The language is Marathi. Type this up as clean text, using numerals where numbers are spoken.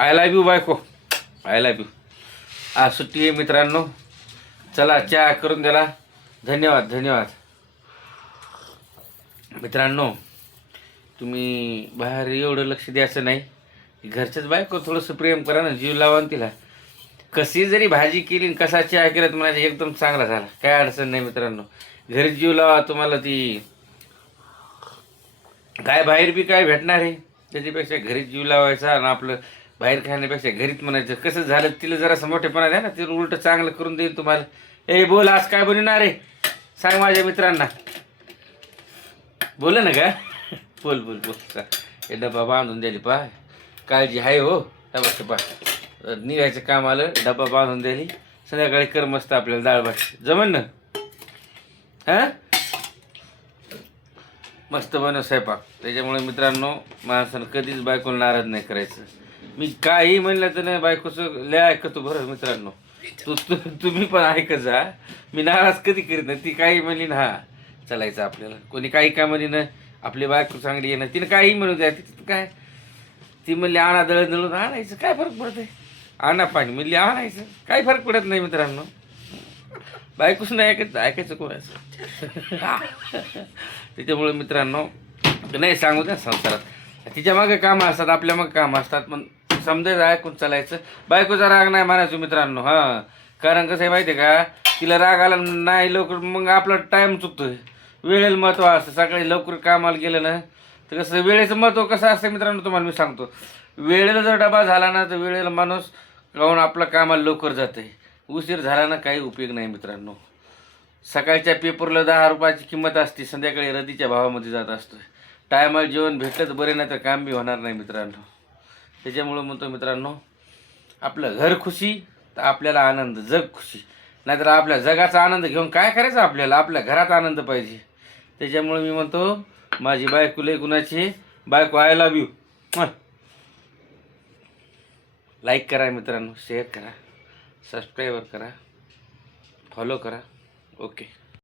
आय लव्ह यू बायको, आय लव्ह यू. आज सुट्टी आहे मित्रांनो. चला चहा करून द्याला. धन्यवाद धन्यवाद मित्रांनो. तुम्ही बाहेर एवढं लक्ष द्यायचं नाही. घरच्याच बायको थोडंसं प्रेम करा ना, जीव लावा ना तिला. कशी जरी भाजी केली आणि कसा चहा केला तर म्हणायचं एकदम चांगला झाला, काय अडचण नाही मित्रांनो. घरी जीव लावा, तुम्हाला ती काय बाहेर बी काय भेटणार आहे. त्याच्यापेक्षा घरीच जीव लावायचा आणि आपलं बाहेर खाण्यापेक्षा घरीच म्हणायचं. कसं झालं तिला जरासं मोठेपणा द्या ना, तिला उलट चांगलं करून देईन तुम्हाला. ए बोल, आज काय बनवणार आहे सांग माझ्या मित्रांना. बोल ना का बोल बोल बोल. हे डबा बांधून द्यायला पा, काळजी आहे हो. डबा पा निघायचं काम आलं, डबा बांधून द्यायली. संध्याकाळी कर मस्त आपल्याला डाळ भात जमन ना. हां मस्त बनव स्वयंपाक. त्याच्यामुळे मित्रांनो माणसानं कधीच बायकोला नाराज नाही करायचं. मी काही म्हणलं तर नाही बायकोचं लय ऐकतो बरं मित्रांनो. तुम्ही पण ऐकत जा. मी नाराज कधी करीत नाही. ती काही म्हणली ना हा चालायचं आपल्याला. कोणी काही काय म्हणली ना आपली बायको चांगली आहे ना, तिनं काही म्हणू द्या. तिथं काय ती म्हणली आणा दळण दळून आणायचं, काय फरक पडतंय. आणा पाणी म्हणली आणायचं, काही फरक पडत नाही मित्रांनो. बायकोच नाही ऐकायचं कोणाचं. त्याच्यामुळे मित्रांनो नाही सांगू द्या. संसारात तिच्या मागे कामं असतात, आपल्या मागे कामं असतात, पण समजायचं ऐकून चालायचं. बायकोचा राग नाही मानायचो मित्रांनो. हां कारण कसं आहे माहिती आहे का, तिला राग आला नाही लवकर मग आपला टाईम चुकतोय. वेळेला महत्त्व असतं. सकाळी लवकर कामाला गेलं ना तर कसं वेळेचं महत्त्व कसं असतं मित्रांनो तुम्हाला मी सांगतो. वेळेला जर डबा झाला ना तर वेळेला माणूस काहून आपलं कामाला लवकर जाते. उशीर झाला ना काही उपयोग नाही मित्रांनो. सकाळच्या पेपरला 10 रुपयाची किंमत असते, संध्याकाळी रदीच्या भावामध्ये जात असतो. टायमाला जेवण भेटलं तर बरे, नाही तर काम बी होणार नाही मित्रांनो. त्याच्यामुळं म्हणतो मित्रांनो आपलं घर खुशी तर आपल्याला आनंद, जग खुशी. नाहीतर आपल्या जगाचा आनंद घेऊन काय करायचं आपल्याला, आपल्या घरात आनंद पाहिजे. त्याच्यामुळे मी म्हणतो माझी बायको लय गुणाची. बायको आय लव्ह यू. लाईक करा मित्रांनो, शेअर करा, सबस्क्राईबर करा, फॉलो करा. ओके.